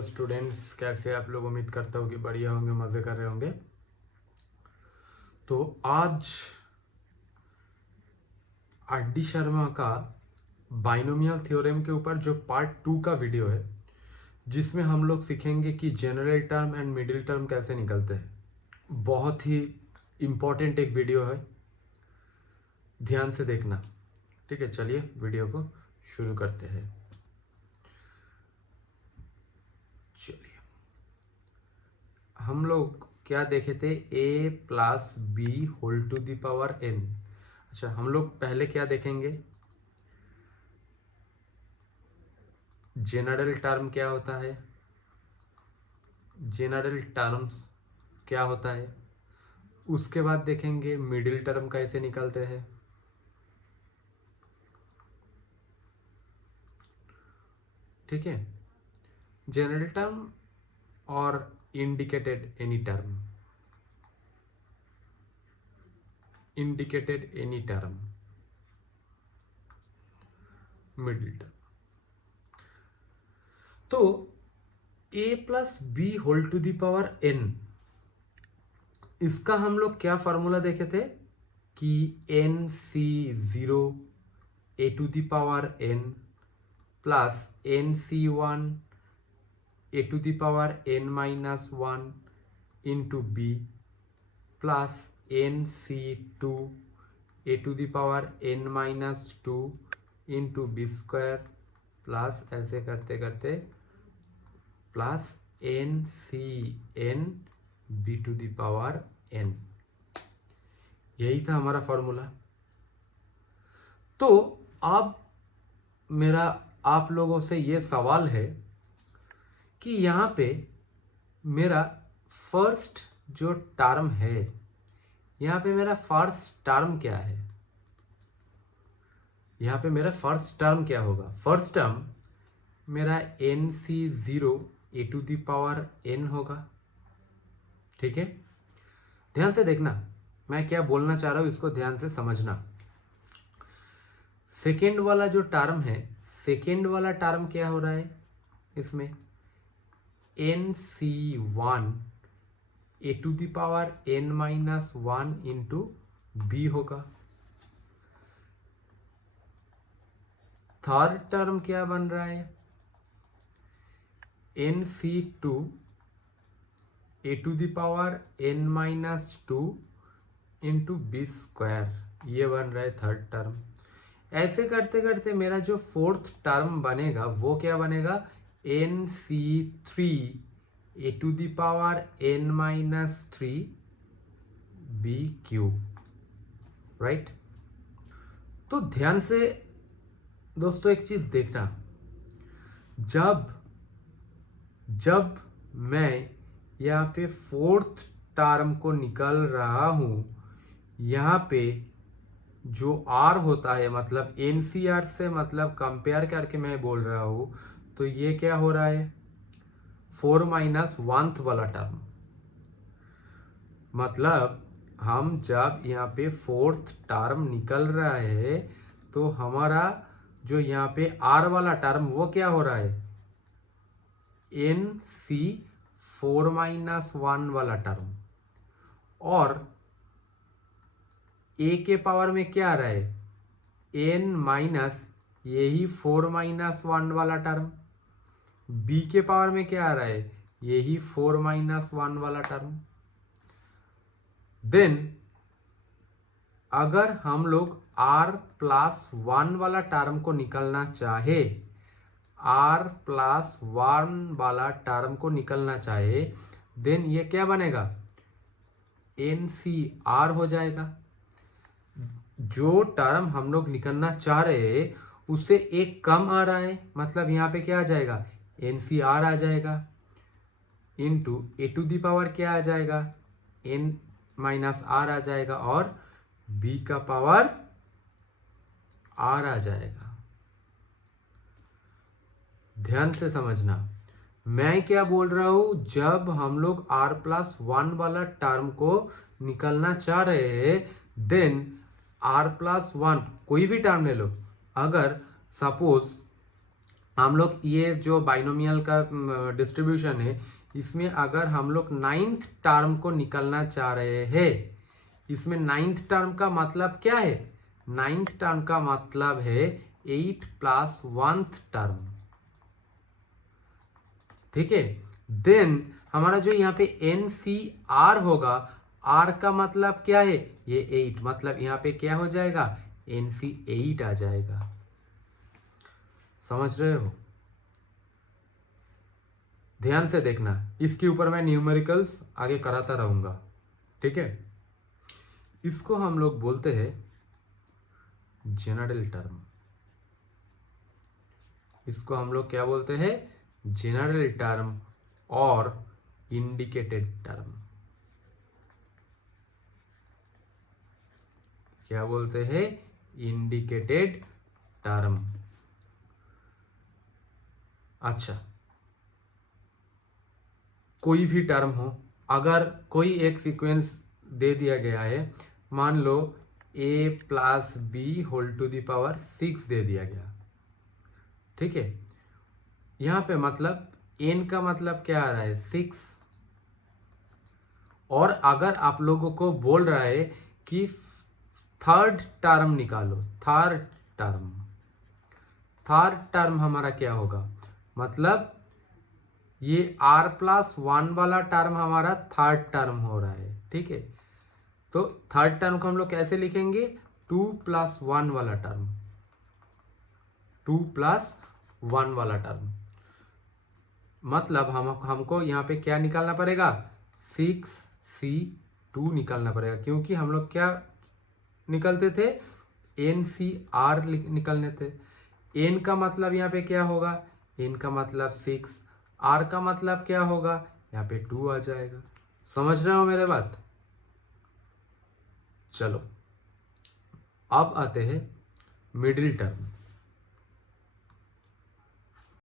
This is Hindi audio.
हेलो स्टूडेंट्स, कैसे आप लोग? उम्मीद करता हूँ कि बढ़िया होंगे, मज़े कर रहे होंगे। तो आज आर.डी. शर्मा का बाइनोमियल थ्योरम के ऊपर जो पार्ट 2 का वीडियो है, जिसमें हम लोग सीखेंगे कि general term and middle term कैसे निकलते हैं। बहुत ही इम्पोर्टेंट एक वीडियो है, ध्यान से देखना। ठीक है, चलिए वीडियो को शुरू करते हैं। चलिए, हम लोग क्या देखे थे? a plus b whole to the power n। अच्छा, हम लोग पहले क्या देखेंगे? जनरल टर्म क्या होता है, जनरल टर्म्स क्या होता है। उसके बाद देखेंगे मिडिल टर्म कैसे निकलते हैं। ठीक है, जनरल टर्म और indicated any term, indicated any term, middle term. तो a plus b whole to the power n, इसका हम लोग क्या फॉर्मूला देखे थे कि nc0 a to the power n plus nc1 a to the power n माइनस 1 into b plus nc2 a to the power n माइनस 2 इंटू बी स्क्वायर प्लस ऐसे करते करते plus nCn b to the power n। यही था हमारा फॉर्मूला। तो अब मेरा आप लोगों से ये सवाल है कि यहाँ पे मेरा फर्स्ट जो टर्म है, यहाँ पे मेरा फर्स्ट टर्म क्या है? यहाँ पे मेरा फर्स्ट टर्म क्या होगा? फर्स्ट टर्म मेरा nc0 a to the power n होगा। ठीक है, ध्यान से देखना, मैं क्या बोलना चाह रहा हूँ इसको ध्यान से समझना। सेकेंड वाला जो टर्म है, सेकेंड वाला टर्म क्या हो रहा है इसमें? nc1 a to the power n माइनस 1 इंटू बी होगा। थर्ड टर्म क्या बन रहा है? nc2 a to the power n माइनस 2 इंटू बी स्क्वायर, ये बन रहा है थर्ड टर्म। ऐसे करते करते मेरा जो फोर्थ टर्म बनेगा वो क्या बनेगा? nc3 a to the power n माइनस 3 बी क्यूब, राइट। तो ध्यान से दोस्तों एक चीज देखना, जब मैं यहाँ पे फोर्थ टर्म को निकल रहा हूँ, यहाँ पे जो r होता है, मतलब NCR से मतलब कंपेयर करके मैं बोल रहा हूँ, तो ये क्या हो रहा है? 4 माइनस 1th वाला टर्म। मतलब हम जब यहाँ पे फोर्थ टर्म निकल रहा है तो हमारा जो यहाँ पे r वाला टर्म वो क्या हो रहा है? nc4 माइनस 1 वाला टर्म। और a के पावर में क्या आ रहा है? n माइनस यही 4 माइनस 1 वाला टर्म। b के पावर में क्या आ रहा है? यही 4 माइनस 1 वाला टर्म। देन अगर हम लोग r प्लस 1 वाला टर्म को निकलना चाहे, r प्लस 1 वाला टर्म को निकलना चाहे, देन ये क्या बनेगा? NCR हो जाएगा। जो टर्म हम लोग निकलना चाह रहे हैं उससे एक कम आ रहा है, मतलब यहाँ पे क्या आ जाएगा? NCR आ जाएगा into a to the power क्या आ जाएगा? n माइनस r आ जाएगा और b का पावर r आ जाएगा। ध्यान से समझना, मैं क्या बोल रहा हूँ, जब हम लोग r प्लस 1 वाला टर्म को निकलना चाह रहे हैं, देन r प्लस 1 कोई भी टर्म ले लो। अगर सपोज हम लोग ये जो बाइनोमियल का डिस्ट्रीब्यूशन है, इसमें अगर हम लोग 9th टर्म को निकालना चाह रहे हैं, इसमें 9th टर्म का मतलब क्या है? 9th टर्म का मतलब है 8 + 1th टर्म, ठीक है। देन हमारा जो यहाँ पे NCR होगा, R का मतलब क्या है? ये 8, मतलब यहाँ पे क्या हो जाएगा? NC8 आ जाएगा। समझ रहे हो? ध्यान से देखना, इसके ऊपर मैं न्यूमेरिकल्स आगे कराता रहूंगा, ठीक है। इसको हम लोग बोलते हैं जनरल टर्म। इसको हम लोग क्या बोलते हैं? जनरल टर्म और इंडिकेटेड टर्म। क्या बोलते हैं? Indicated term. अच्छा, कोई भी टर्म हो, अगर कोई एक सीक्वेंस दे दिया गया है, मान लो a + b² 6 दे दिया गया, ठीक है। यहाँ पे मतलब n का मतलब क्या आ रहा है? 6। और अगर आप लोगों को बोल रहा है कि थर्ड टर्म निकालो, थर्ड टर्म हमारा क्या होगा? मतलब ये r+1 वाला टर्म हमारा थर्ड टर्म हो रहा है, ठीक है। तो थर्ड टर्म को हम लोग कैसे लिखेंगे? 2+1 वाला टर्म, 2+1 वाला टर्म। मतलब हमको यहाँ पे क्या निकालना पड़ेगा? 6C2 निकालना पड़ेगा, क्योंकि हम लोग क्या निकलते थे? NCR निकलने थे। n का मतलब यहाँ पे क्या होगा? n का मतलब 6, r का मतलब क्या होगा? यहाँ पे 2 आ जाएगा। समझ रहे हो मेरे बात? चलो अब आते हैं मिडिल टर्म।